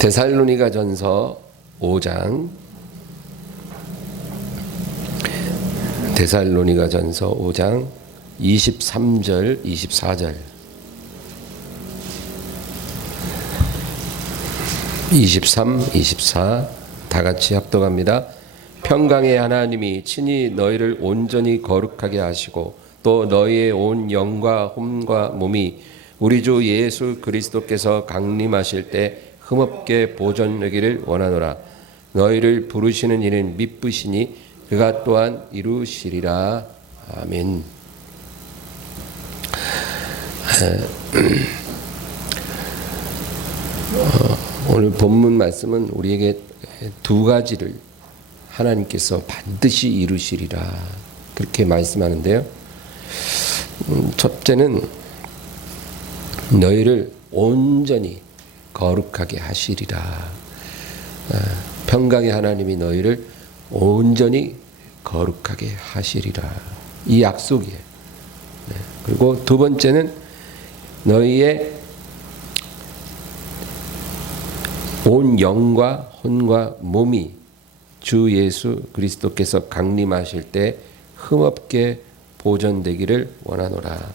데살로니가전서 5장 데살로니가전서 5장 23절 24절 23, 24 다같이 합독합니다. 평강의 하나님이 친히 너희를 온전히 거룩하게 하시고 또 너희의 온 영과 혼과 몸이 우리 주 예수 그리스도께서 강림하실 때 흠없게 보존되기를 원하노라. 너희를 부르시는 이는 미쁘시니 그가 또한 이루시리라. 아멘. 오늘 본문 말씀은 우리에게 두 가지를 하나님께서 반드시 이루시리라 그렇게 말씀하는데요. 첫째는 너희를 온전히 거룩하게 하시리라. 평강의 하나님이 너희를 온전히 거룩하게 하시리라. 이 약속이에요. 그리고 두 번째는 너희의 온 영과 혼과 몸이 주 예수 그리스도께서 강림하실 때 흠없게 보존되기를 원하노라.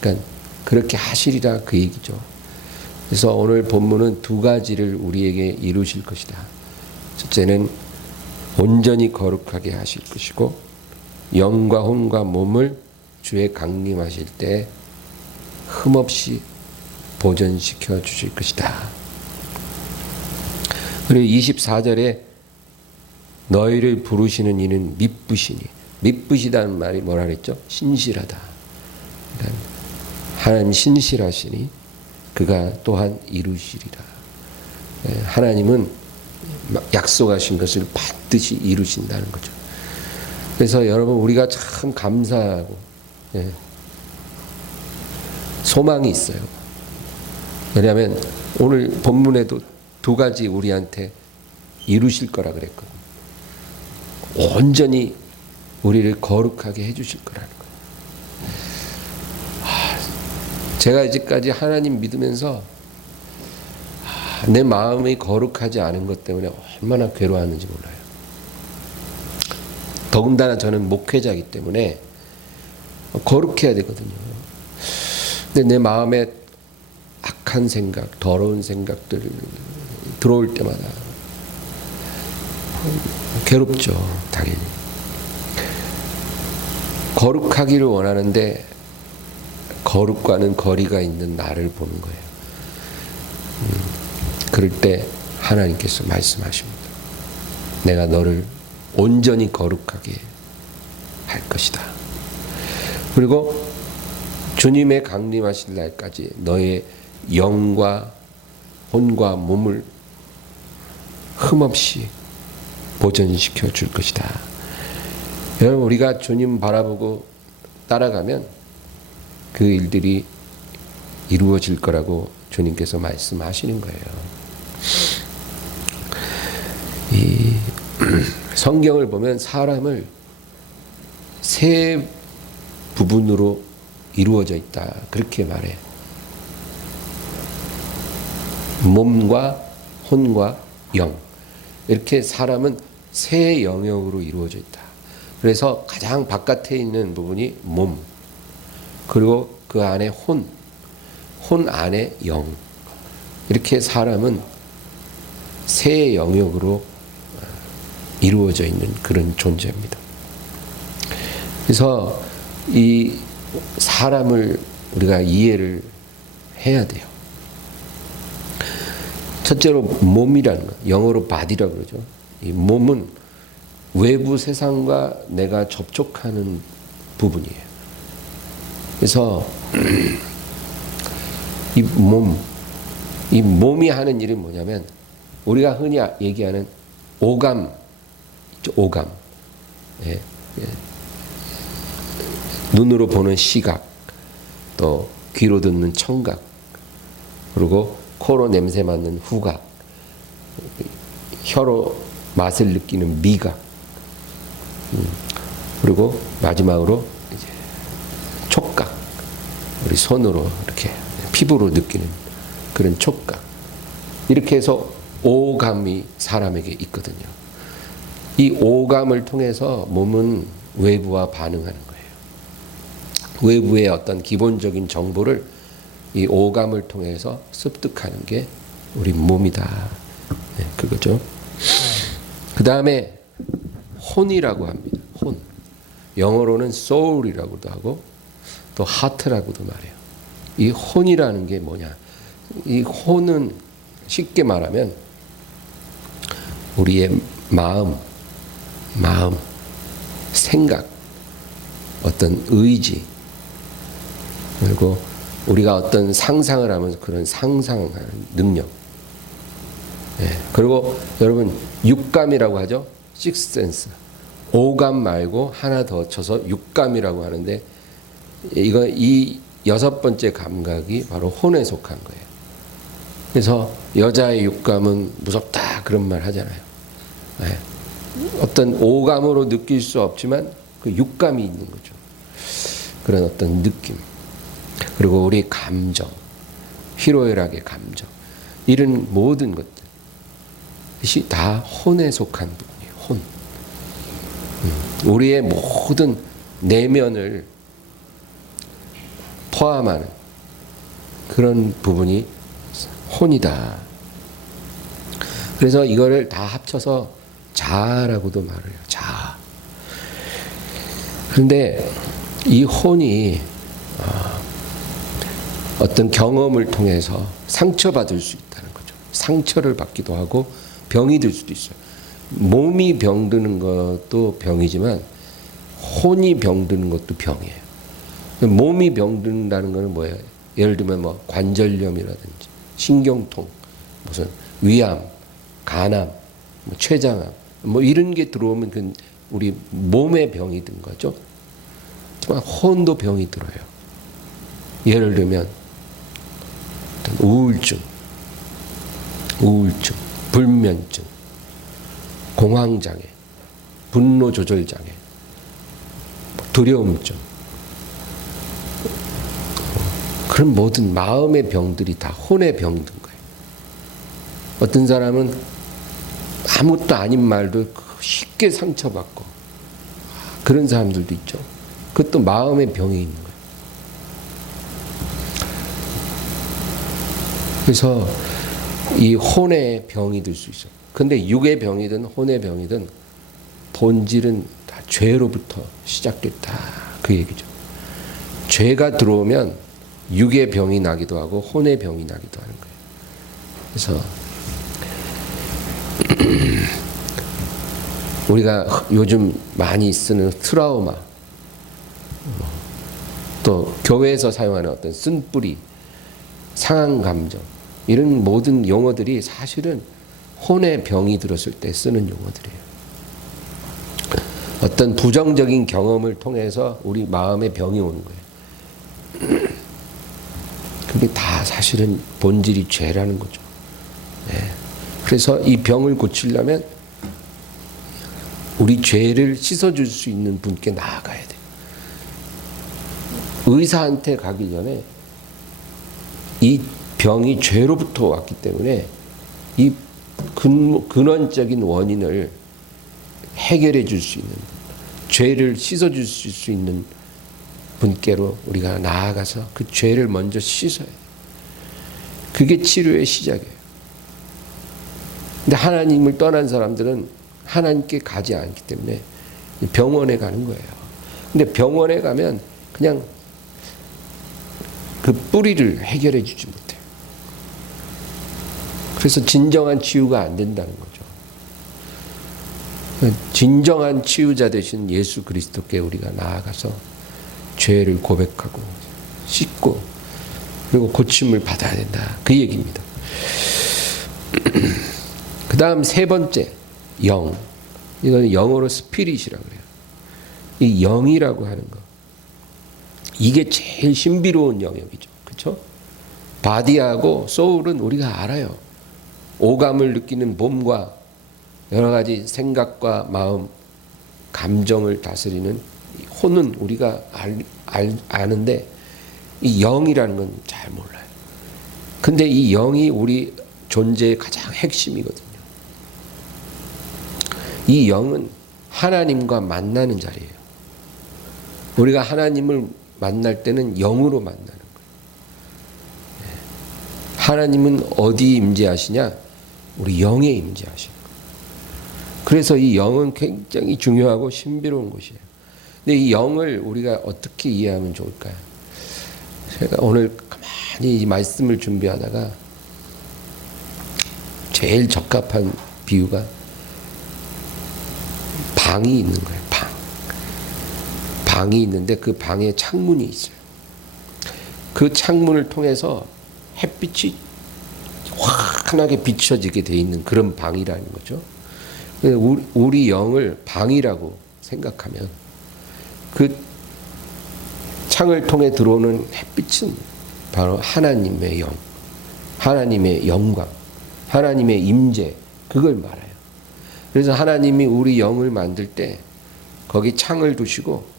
그러니까 그렇게 하시리라 그 얘기죠. 그래서 오늘 본문은 두 가지를 우리에게 이루실 것이다. 첫째는 온전히 거룩하게 하실 것이고 영과 혼과 몸을 주의 강림하실 때 흠없이 보존시켜 주실 것이다. 그리고 24절에 너희를 부르시는 이는 미쁘시니, 미쁘시다는 말이 뭐라 그랬죠? 신실하다. 그러니까 하나님 신실하시니 그가 또한 이루시리라. 하나님은 약속하신 것을 반드시 이루신다는 거죠. 그래서 여러분 우리가 참 감사하고 소망이 있어요. 왜냐하면 오늘 본문에도 두 가지 우리한테 이루실 거라 그랬거든요. 온전히 우리를 거룩하게 해주실 거라는 거예요. 제가 이제까지 하나님 믿으면서 내 마음이 거룩하지 않은 것 때문에 얼마나 괴로웠는지 몰라요. 더군다나 저는 목회자이기 때문에 거룩해야 되거든요. 근데 내 마음에 악한 생각, 더러운 생각들 들어올 때마다 괴롭죠, 당연히. 거룩하기를 원하는데 거룩과는 거리가 있는 나를 보는 거예요. 그럴 때 하나님께서 말씀하십니다. 내가 너를 온전히 거룩하게 할 것이다. 그리고 주님의 강림하실 날까지 너의 영과 혼과 몸을 흠없이 보존시켜 줄 것이다. 여러분 우리가 주님 바라보고 따라가면 그 일들이 이루어질 거라고 주님께서 말씀하시는 거예요. 이 성경을 보면 사람을 세 부분으로 이루어져 있다 그렇게 말해. 몸과 혼과 영. 이렇게 사람은 세 영역으로 이루어져 있다. 그래서 가장 바깥에 있는 부분이 몸, 그리고 그 안에 혼 안에 영. 이렇게 사람은 세 영역으로 이루어져 있는 그런 존재입니다. 그래서 이 사람을 우리가 이해를 해야 돼요. 첫째로 몸이라는 것, 영어로 body라고 그러죠. 이 몸은 외부 세상과 내가 접촉하는 부분이에요. 그래서 이 몸이 하는 일은 뭐냐면 우리가 흔히 얘기하는 오감, 눈으로 보는 시각, 또 귀로 듣는 청각, 그리고 코로 냄새 맡는 후각, 혀로 맛을 느끼는 미각, 그리고 마지막으로 이제 촉각, 우리 손으로 이렇게 피부로 느끼는 그런 촉각. 이렇게 해서 오감이 사람에게 있거든요. 이 오감을 통해서 몸은 외부와 반응하는 거예요. 외부의 어떤 기본적인 정보를 이 오감을 통해서 습득하는 게 우리 몸이다. 네, 그거죠. 그 다음에 혼이라고 합니다. 혼. 영어로는 soul이라고도 하고 또 heart라고도 말해요. 이 혼이라는 게 뭐냐? 이 혼은 쉽게 말하면 우리의 마음, 생각, 어떤 의지, 그리고 우리가 어떤 상상을 하면서 그런 상상하는 능력. 예, 그리고 여러분 육감이라고 하죠. sixth sense. 오감 말고 하나 더 쳐서 육감이라고 하는데 이 여섯 번째 감각이 바로 혼에 속한 거예요. 그래서 여자의 육감은 무섭다 그런 말 하잖아요. 예, 어떤 오감으로 느낄 수 없지만 그 육감이 있는 거죠. 그런 어떤 느낌. 그리고 우리 감정, 희로애락의 감정, 이런 모든 것들이 다 혼에 속한 부분이에요. 혼. 우리의 모든 내면을 포함하는 그런 부분이 혼이다. 그래서 이거를 다 합쳐서 자아라고도 말을 해요. 자아. 그런데 이 혼이 어떤 경험을 통해서 상처받을 수 있다는 거죠. 상처를 받기도 하고 병이 들 수도 있어요. 몸이 병드는 것도 병이지만 혼이 병드는 것도 병이에요. 몸이 병든다는 것은 뭐예요? 예를 들면 뭐 관절염이라든지 신경통, 무슨 위암, 간암, 뭐 췌장암, 뭐 이런 게 들어오면 그 우리 몸의 병이 든 거죠. 하지만 혼도 병이 들어요. 예를 들면 우울증, 불면증, 공황장애, 분노조절장애, 두려움증, 그런 모든 마음의 병들이 다 혼에 병든 거예요. 어떤 사람은 아무것도 아닌 말도 쉽게 상처받고 그런 사람들도 있죠. 그것도 마음의 병이 있는 거예요. 그래서 이 혼의 병이 들 수 있어요. 근데 육의 병이든 혼의 병이든 본질은 다 죄로부터 시작됐다. 그 얘기죠. 죄가 들어오면 육의 병이 나기도 하고 혼의 병이 나기도 하는 거예요. 그래서 우리가 요즘 많이 쓰는 트라우마, 또 교회에서 사용하는 어떤 쓴뿌리, 상한 감정, 이런 모든 용어들이 사실은 혼의 병이 들었을 때 쓰는 용어들이에요. 어떤 부정적인 경험을 통해서 우리 마음에 병이 오는 거예요. 그게 다 사실은 본질이 죄라는 거죠. 네. 그래서 이 병을 고치려면 우리 죄를 씻어줄 수 있는 분께 나아가야 돼요. 의사한테 가기 전에 이 병이 죄로부터 왔기 때문에 이 근원적인 원인을 해결해 줄 수 있는, 죄를 씻어 줄 수 있는 분께로 우리가 나아가서 그 죄를 먼저 씻어야 돼요. 그게 치료의 시작이에요. 근데 하나님을 떠난 사람들은 하나님께 가지 않기 때문에 병원에 가는 거예요. 근데 병원에 가면 그냥 그 뿌리를 해결해 주지 못해요. 그래서 진정한 치유가 안 된다는 거죠. 진정한 치유자 되신 예수 그리스도께 우리가 나아가서 죄를 고백하고 씻고 그리고 고침을 받아야 된다. 그 얘기입니다. 그 다음 세 번째, 영. 이건 영어로 스피릿이라고 그래요. 이 영이라고 하는 거. 이게 제일 신비로운 영역이죠. 그렇죠? 바디하고 소울은 우리가 알아요. 오감을 느끼는 몸과 여러 가지 생각과 마음, 감정을 다스리는 혼은 우리가 아는데 이 영이라는 건 잘 몰라요. 근데 이 영이 우리 존재의 가장 핵심이거든요. 이 영은 하나님과 만나는 자리예요. 우리가 하나님을 만날 때는 영으로 만나는 거예요. 하나님은 어디 임재하시냐? 우리 영에 임재하시는 거예요. 그래서 이 영은 굉장히 중요하고 신비로운 것이에요. 근데 이 영을 우리가 어떻게 이해하면 좋을까요? 제가 오늘 가만히 이 말씀을 준비하다가 제일 적합한 비유가 방이 있는 거예요. 방이 있는데 그 방에 창문이 있어요. 그 창문을 통해서 햇빛이 환하게 비춰지게 돼 있는 그런 방이라는 거죠. 우리 영을 방이라고 생각하면 그 창을 통해 들어오는 햇빛은 바로 하나님의 영, 하나님의 영광, 하나님의 임재, 그걸 말해요. 그래서 하나님이 우리 영을 만들 때 거기 창을 두시고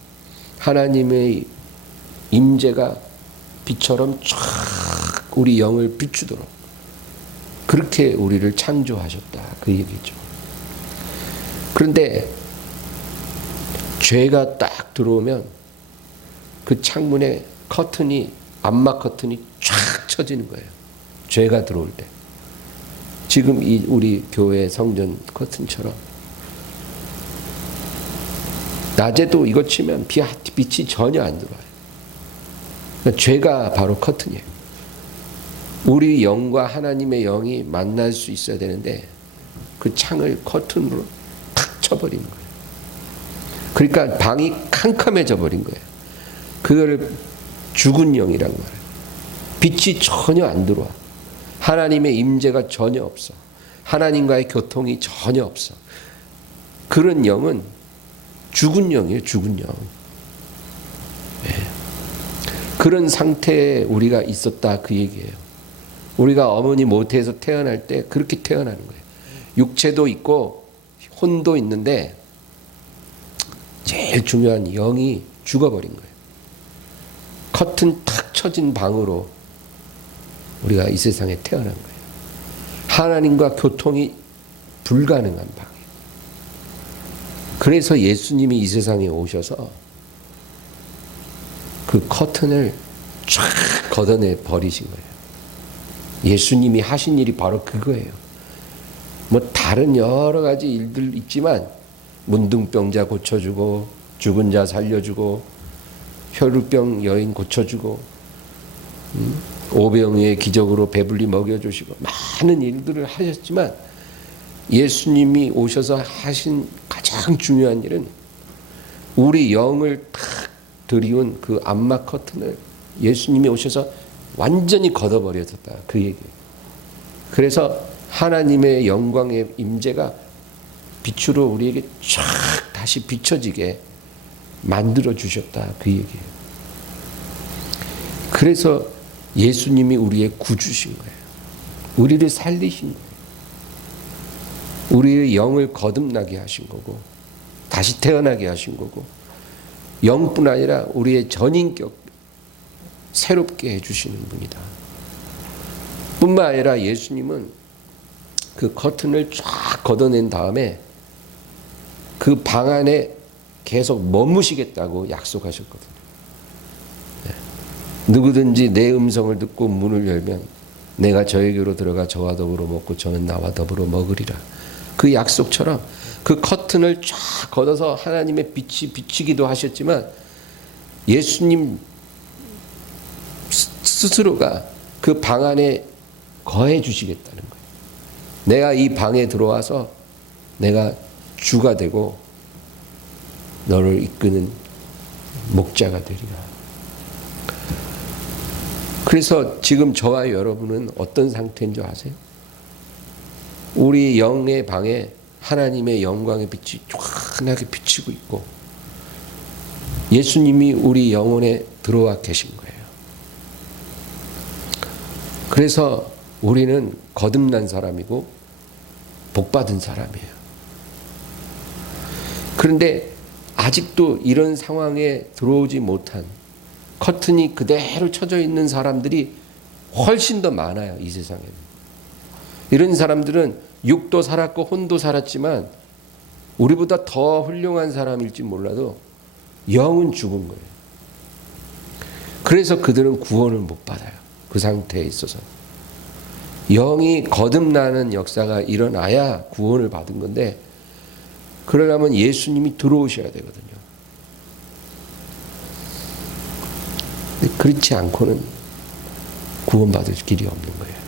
하나님의 임재가 빛처럼 쫙 우리 영을 비추도록 그렇게 우리를 창조하셨다, 그 얘기죠. 그런데 죄가 딱 들어오면 그 창문에 커튼이, 암막 커튼이 쫙 쳐지는 거예요. 죄가 들어올 때. 지금 이 우리 교회 성전 커튼처럼 낮에도 이거 치면 빛이 전혀 안 들어와요. 그러니까 죄가 바로 커튼이에요. 우리 영과 하나님의 영이 만날 수 있어야 되는데 그 창을 커튼으로 탁 쳐버리는 거예요. 그러니까 방이 캄캄해져 버린 거예요. 그거를 죽은 영이라고 말해요. 빛이 전혀 안 들어와. 하나님의 임재가 전혀 없어. 하나님과의 교통이 전혀 없어. 그런 영은 죽은 영이에요. 죽은 영. 네. 그런 상태에 우리가 있었다, 그 얘기예요. 우리가 어머니 모태에서 태어날 때 그렇게 태어나는 거예요. 육체도 있고 혼도 있는데 제일 중요한 영이 죽어버린 거예요. 커튼 탁 쳐진 방으로 우리가 이 세상에 태어난 거예요. 하나님과 교통이 불가능한 방이에요. 그래서 예수님이 이 세상에 오셔서 그 커튼을 쫙 걷어내 버리신 거예요. 예수님이 하신 일이 바로 그거예요. 뭐 다른 여러 가지 일들 있지만 문둥병자 고쳐주고 죽은 자 살려주고 혈루병 여인 고쳐주고 오병이의 기적으로 배불리 먹여주시고 많은 일들을 하셨지만 예수님이 오셔서 하신 가장 중요한 일은 우리 영을 탁 들이운 그 암막 커튼을 예수님이 오셔서 완전히 걷어버렸다, 그 얘기예요. 그래서 하나님의 영광의 임재가 빛으로 우리에게 쫙 다시 비춰지게 만들어 주셨다, 그 얘기예요. 그래서 예수님이 우리의 구주신 거예요. 우리를 살리신 거예요. 우리의 영을 거듭나게 하신 거고 다시 태어나게 하신 거고 영뿐 아니라 우리의 전인격 새롭게 해주시는 분이다. 뿐만 아니라 예수님은 그 커튼을 쫙 걷어낸 다음에 그 방 안에 계속 머무시겠다고 약속하셨거든요. 네. 누구든지 내 음성을 듣고 문을 열면 내가 저에게로 들어가 저와 더불어 먹고 저는 나와 더불어 먹으리라. 그 약속처럼 그 커튼을 쫙 걷어서 하나님의 빛이 비치기도 하셨지만 예수님 스스로가 그 방 안에 거해 주시겠다는 거예요. 내가 이 방에 들어와서 내가 주가 되고 너를 이끄는 목자가 되리라. 그래서 지금 저와 여러분은 어떤 상태인 줄 아세요? 우리 영의 방에 하나님의 영광의 빛이 환하게 비치고 있고 예수님이 우리 영혼에 들어와 계신 거예요. 그래서 우리는 거듭난 사람이고 복받은 사람이에요. 그런데 아직도 이런 상황에 들어오지 못한 커튼이 그대로 쳐져 있는 사람들이 훨씬 더 많아요, 이 세상에는. 이런 사람들은 육도 살았고 혼도 살았지만 우리보다 더 훌륭한 사람일지 몰라도 영은 죽은 거예요. 그래서 그들은 구원을 못 받아요. 그 상태에 있어서. 영이 거듭나는 역사가 일어나야 구원을 받은 건데, 그러려면 예수님이 들어오셔야 되거든요. 근데 그렇지 않고는 구원받을 길이 없는 거예요.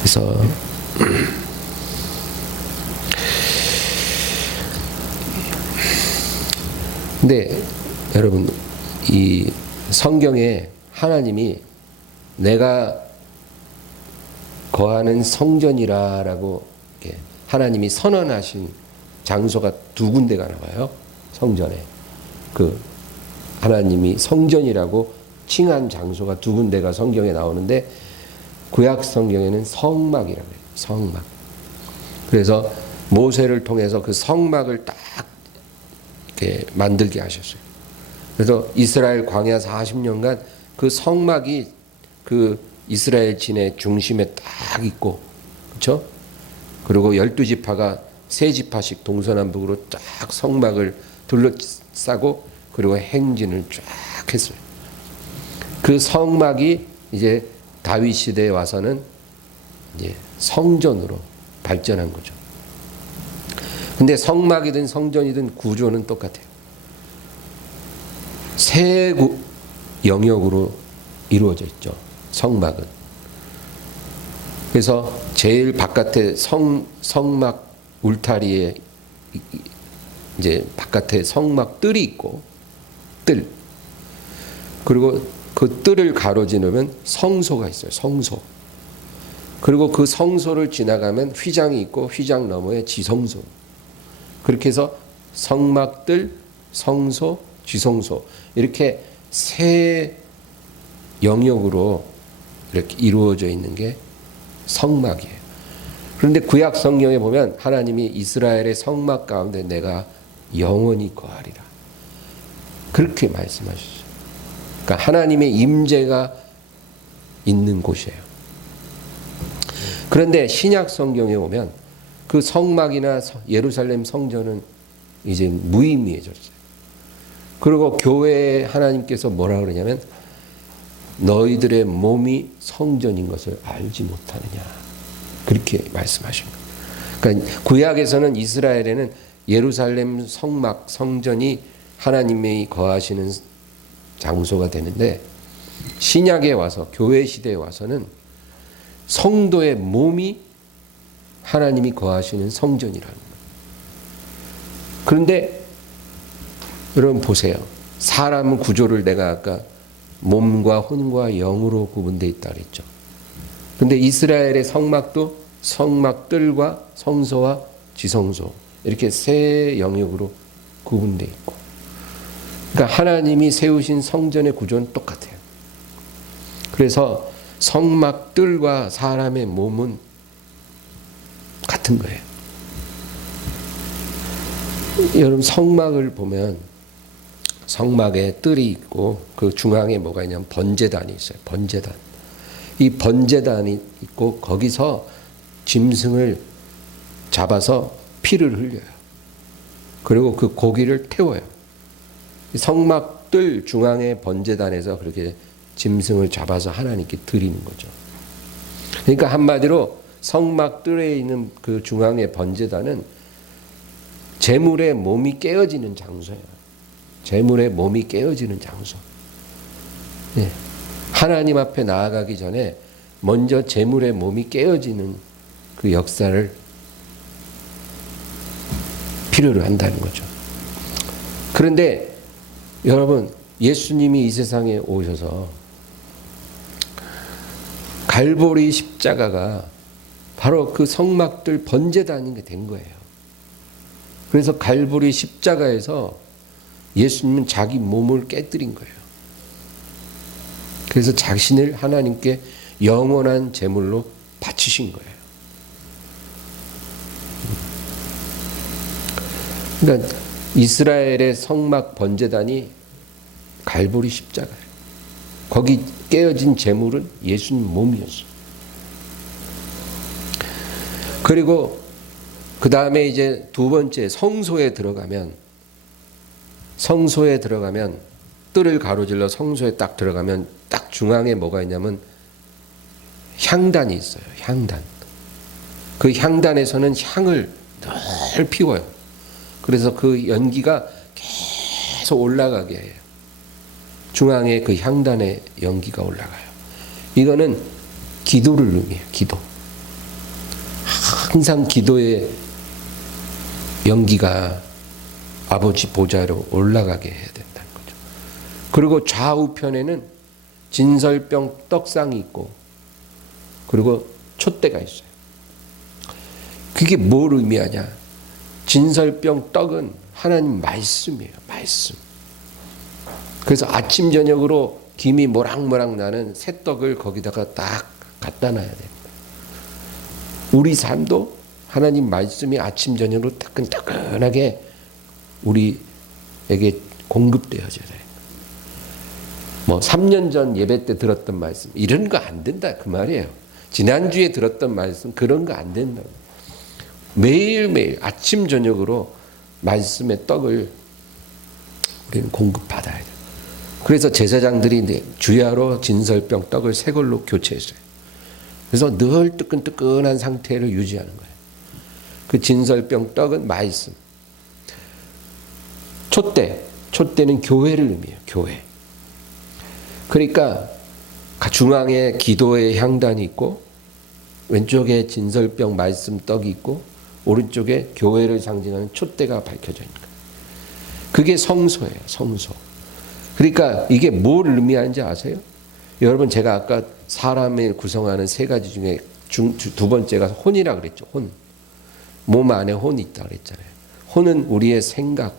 그래서 근데 여러분, 이 성경에 하나님이 내가 거하는 성전이라라고 이렇게 하나님이 선언하신 장소가 두 군데가 나와요. 성전에. 그 하나님이 성전이라고 칭한 장소가 두 군데가 성경에 나오는데, 구약 성경에는 성막이라고 해요. 성막. 그래서 모세를 통해서 그 성막을 딱 이렇게 만들게 하셨어요. 그래서 이스라엘 광야 40년간 그 성막이 그 이스라엘 진의 중심에 딱 있고, 그렇죠? 그리고 12지파가 세 지파씩 동서남북으로 쫙 성막을 둘러싸고, 그리고 행진을 쫙 했어요. 그 성막이 이제 다윗 시대에 와서는 이제 성전으로 발전한 거죠. 근데 성막이든 성전이든 구조는 똑같아요. 세 영역으로 이루어져 있죠. 성막은. 그래서 제일 바깥에 성막 울타리에 이제 바깥에 성막 뜰이 있고, 뜰. 그리고 그 뜰을 가로지르면 성소가 있어요. 성소. 그리고 그 성소를 지나가면 휘장이 있고, 휘장 너머에 지성소. 그렇게 해서 성막뜰, 성소, 지성소, 이렇게 세 영역으로 이렇게 이루어져 있는 게 성막이에요. 그런데 구약 성경에 보면 하나님이 이스라엘의 성막 가운데 내가 영원히 거하리라, 그렇게 말씀하셨어요. 그러니까 하나님의 임재가 있는 곳이에요. 그런데 신약 성경에 보면 그 성막이나 예루살렘 성전은 이제 무의미해졌어요. 그리고 교회에 하나님께서 뭐라 그러냐면 너희들의 몸이 성전인 것을 알지 못하느냐, 그렇게 말씀하십니다. 그러니까 구약에서는 이스라엘에는 예루살렘 성막 성전이 하나님이 거하시는 장소가 되는데, 신약에 와서 교회 시대에 와서는 성도의 몸이 하나님이 거하시는 성전이라는 거예요. 그런데 여러분 보세요. 사람 구조를 내가 아까 몸과 혼과 영으로 구분되어 있다 그랬죠. 그런데 이스라엘의 성막도 성막들과 성소와 지성소, 이렇게 세 영역으로 구분되어 있고, 그러니까 하나님이 세우신 성전의 구조는 똑같아요. 그래서 성막들과 사람의 몸은 같은 거예요. 여러분 성막을 보면 성막에 뜰이 있고, 그 중앙에 뭐가 있냐면 번제단이 있어요. 번제단. 이 번제단이 있고, 거기서 짐승을 잡아서 피를 흘려요. 그리고 그 고기를 태워요. 성막 뜰 중앙의 번제단에서 그렇게 짐승을 잡아서 하나님께 드리는 거죠. 그러니까 한마디로 성막 뜰에 있는 그 중앙의 번제단은 제물의 몸이 깨어지는 장소예요. 제물의 몸이 깨어지는 장소. 네. 하나님 앞에 나아가기 전에 먼저 제물의 몸이 깨어지는 그 역사를 필요로 한다는 거죠. 그런데 여러분, 예수님이 이 세상에 오셔서 갈보리 십자가가 바로 그 성막들 번제단인 게 된 거예요. 그래서 갈보리 십자가에서 예수님은 자기 몸을 깨뜨린 거예요. 그래서 자신을 하나님께 영원한 제물로 바치신 거예요. 그러니까 이스라엘의 성막 번제단이 갈보리 십자가예요. 거기 깨어진 제물은 예수님 몸이었어요. 그리고 그 다음에 이제 두 번째 성소에 들어가면 뜰을 가로질러 성소에 딱 들어가면 딱 중앙에 뭐가 있냐면 향단이 있어요. 향단. 그 향단에서는 향을 늘 피워요. 그래서 그 연기가 계속 올라가게 해요. 중앙에 그 향단의 연기가 올라가요. 이거는 기도를 의미해요. 기도. 항상 기도의 연기가 아버지 보좌로 올라가게 해야 된다는 거죠. 그리고 좌우편에는 진설병 떡상이 있고 그리고 촛대가 있어요. 그게 뭘 의미하냐? 진설병 떡은 하나님 말씀이에요. 말씀. 그래서 아침 저녁으로 김이 모락모락 나는 새떡을 거기다가 딱 갖다 놔야 됩니다. 우리 삶도 하나님 말씀이 아침 저녁으로 따끈따끈하게 우리에게 공급되어져야 돼요. 뭐 3년 전 예배 때 들었던 말씀 이런 거 안 된다 그 말이에요. 지난주에 들었던 말씀 그런 거 안 된다. 매일매일 아침 저녁으로 말씀의 떡을 우리는 공급받아야 돼요. 그래서 제사장들이 주야로 진설병 떡을 새 걸로 교체했어요. 그래서 늘 뜨끈뜨끈한 상태를 유지하는 거예요. 그 진설병 떡은 말씀. 촛대는 교회를 의미해요. 교회. 그러니까 중앙에 기도의 향단이 있고 왼쪽에 진설병 말씀 떡이 있고 오른쪽에 교회를 상징하는 촛대가 밝혀져 있는 거예요. 그게 성소예요. 성소. 그러니까 이게 뭘 의미하는지 아세요? 여러분 제가 아까 사람을 구성하는 세 가지 중에 두 번째가 혼이라 그랬죠. 혼. 몸 안에 혼이 있다 그랬잖아요. 혼은 우리의 생각,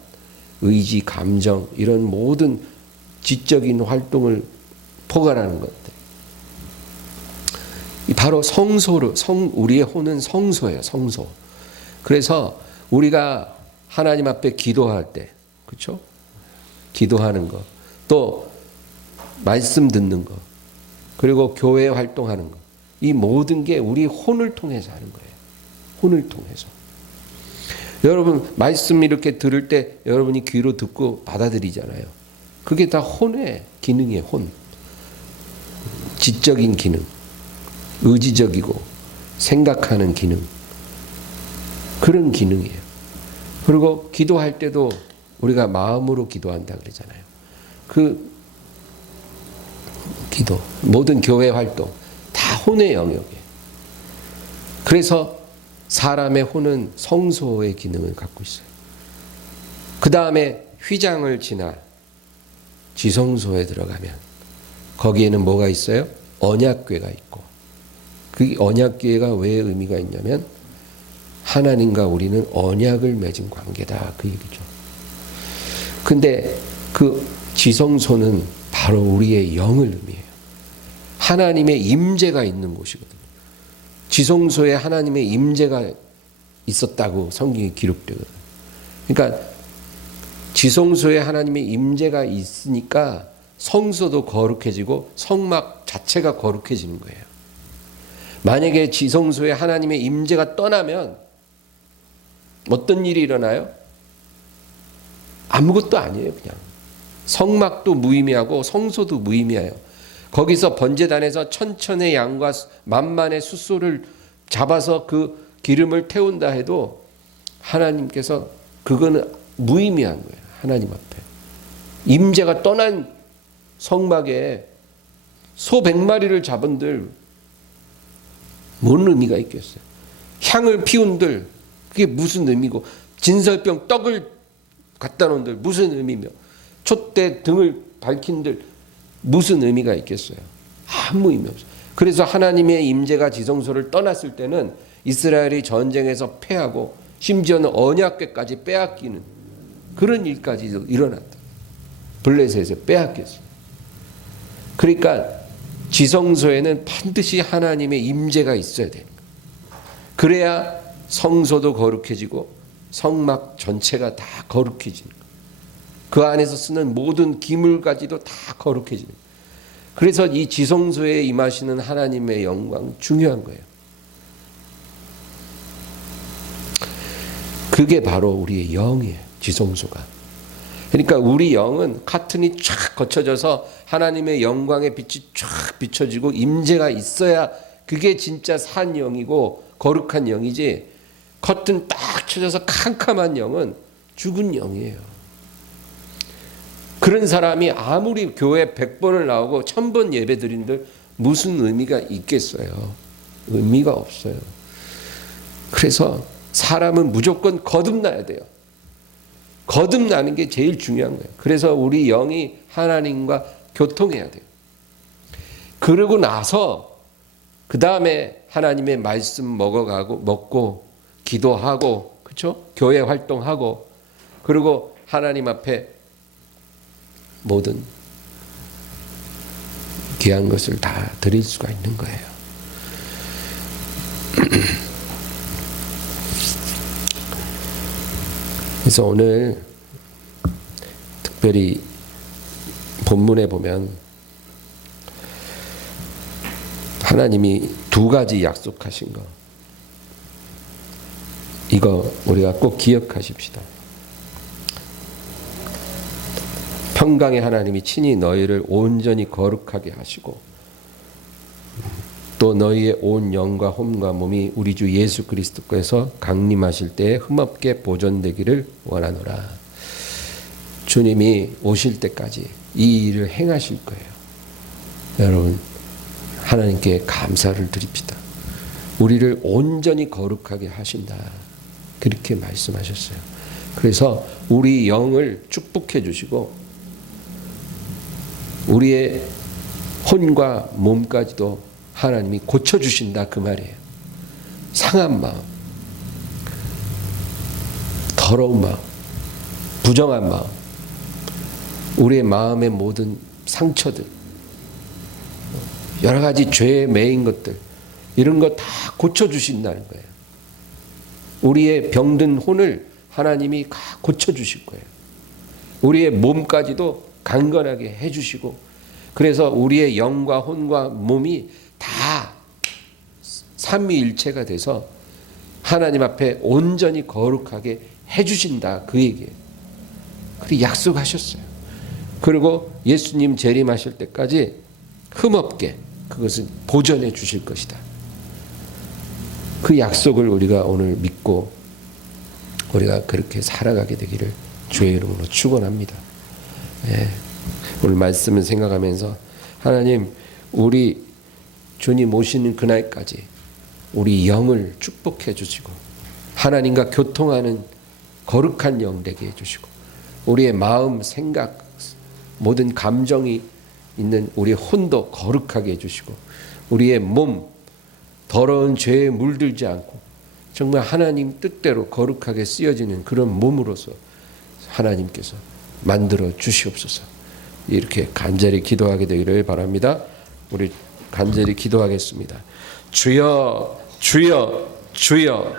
의지, 감정 이런 모든 지적인 활동을 포괄하는 것들. 바로 성소로 우리의 혼은 성소예요. 성소. 그래서 우리가 하나님 앞에 기도할 때, 그렇죠? 기도하는 거, 또 말씀 듣는 거, 그리고 교회 활동하는 거, 이 모든 게 우리 혼을 통해서 하는 거예요. 혼을 통해서. 여러분 말씀 이렇게 들을 때 여러분이 귀로 듣고 받아들이잖아요. 그게 다 혼의 기능이에요. 혼. 지적인 기능, 의지적이고 생각하는 기능, 그런 기능이에요. 그리고 기도할 때도 우리가 마음으로 기도한다 그러잖아요. 그 기도, 모든 교회 활동 다 혼의 영역이에요. 그래서 사람의 혼은 성소의 기능을 갖고 있어요. 그 다음에 휘장을 지나 지성소에 들어가면 거기에는 뭐가 있어요? 언약궤가 있고, 그 언약궤가 왜 의미가 있냐면 하나님과 우리는 언약을 맺은 관계다 그 얘기죠. 근데 그 지성소는 바로 우리의 영을 의미해요. 하나님의 임재가 있는 곳이거든요. 지성소에 하나님의 임재가 있었다고 성경에 기록되거든요. 그러니까 지성소에 하나님의 임재가 있으니까 성소도 거룩해지고 성막 자체가 거룩해지는 거예요. 만약에 지성소에 하나님의 임재가 떠나면 어떤 일이 일어나요? 아무것도 아니에요. 그냥 성막도 무의미하고 성소도 무의미해요. 거기서 번제단에서 천천의 양과 만만의 숫소를 잡아서 그 기름을 태운다 해도 하나님께서 그거는 무의미한 거예요. 하나님 앞에 임재가 떠난 성막에 소 100마리를 잡은들 뭔 의미가 있겠어요? 향을 피운들 그게 무슨 의미고, 진설병 떡을 갖다 놓은들 무슨 의미며, 촛대 등을 밝힌들 무슨 의미가 있겠어요? 아무 의미 없어요. 그래서 하나님의 임재가 지성소를 떠났을 때는 이스라엘이 전쟁에서 패하고 심지어는 언약궤까지 빼앗기는 그런 일까지 일어났다. 블레셋에서 빼앗겼어요. 그러니까 지성소에는 반드시 하나님의 임재가 있어야 돼요. 그래야 성소도 거룩해지고 성막 전체가 다 거룩해지는 거예요. 그 안에서 쓰는 모든 기물까지도 다 거룩해지는 거예요. 그래서 이 지성소에 임하시는 하나님의 영광 중요한 거예요. 그게 바로 우리의 영이에요. 지성소가. 그러니까 우리 영은 카튼이 쫙 거쳐져서 하나님의 영광의 빛이 쫙 비춰지고 임재가 있어야 그게 진짜 산 영이고 거룩한 영이지, 커튼 딱 쳐져서 캄캄한 영은 죽은 영이에요. 그런 사람이 아무리 교회 100번을 나오고 1000번 예배 드린들 무슨 의미가 있겠어요? 의미가 없어요. 그래서 사람은 무조건 거듭나야 돼요. 거듭나는 게 제일 중요한 거예요. 그래서 우리 영이 하나님과 교통해야 돼요. 그러고 나서 그 다음에 하나님의 말씀 먹고 기도하고, 그렇죠? 교회 활동하고, 그리고 하나님 앞에 모든 귀한 것을 다 드릴 수가 있는 거예요. 그래서 오늘 특별히 본문에 보면 하나님이 2가지 약속하신 거, 이거 우리가 꼭 기억하십시다. 평강의 하나님이 친히 너희를 온전히 거룩하게 하시고 또 너희의 온 영과 혼과 몸이 우리 주 예수 그리스도께서 강림하실 때에 흠없게 보존되기를 원하노라. 주님이 오실 때까지 이 일을 행하실 거예요. 여러분, 하나님께 감사를 드립시다. 우리를 온전히 거룩하게 하신다, 그렇게 말씀하셨어요. 그래서 우리 영을 축복해 주시고 우리의 혼과 몸까지도 하나님이 고쳐주신다, 그 말이에요. 상한 마음, 더러운 마음, 부정한 마음, 우리의 마음의 모든 상처들, 여러 가지 죄에 매인 것들, 이런 거 다 고쳐주신다는 거예요. 우리의 병든 혼을 하나님이 다 고쳐주실 거예요. 우리의 몸까지도 강건하게 해주시고, 그래서 우리의 영과 혼과 몸이 다 삼위일체가 돼서 하나님 앞에 온전히 거룩하게 해주신다, 그 얘기예요. 그리고 약속하셨어요. 그리고 예수님 재림하실 때까지 흠없게 그것을 보존해 주실 것이다. 그 약속을 우리가 오늘 믿고 우리가 그렇게 살아가게 되기를 주의 이름으로 축원합니다. 네. 오늘 말씀을 생각하면서 하나님, 우리 주님 오시는 그날까지 우리 영을 축복해 주시고 하나님과 교통하는 거룩한 영 되게 해주시고 우리의 마음, 생각, 모든 감정이 있는 우리 혼도 거룩하게 해주시고 우리의 몸, 더러운 죄에 물들지 않고 정말 하나님 뜻대로 거룩하게 쓰여지는 그런 몸으로서 하나님께서 만들어 주시옵소서. 이렇게 간절히 기도하게 되기를 바랍니다. 우리 간절히 기도하겠습니다. 주여, 주여, 주여.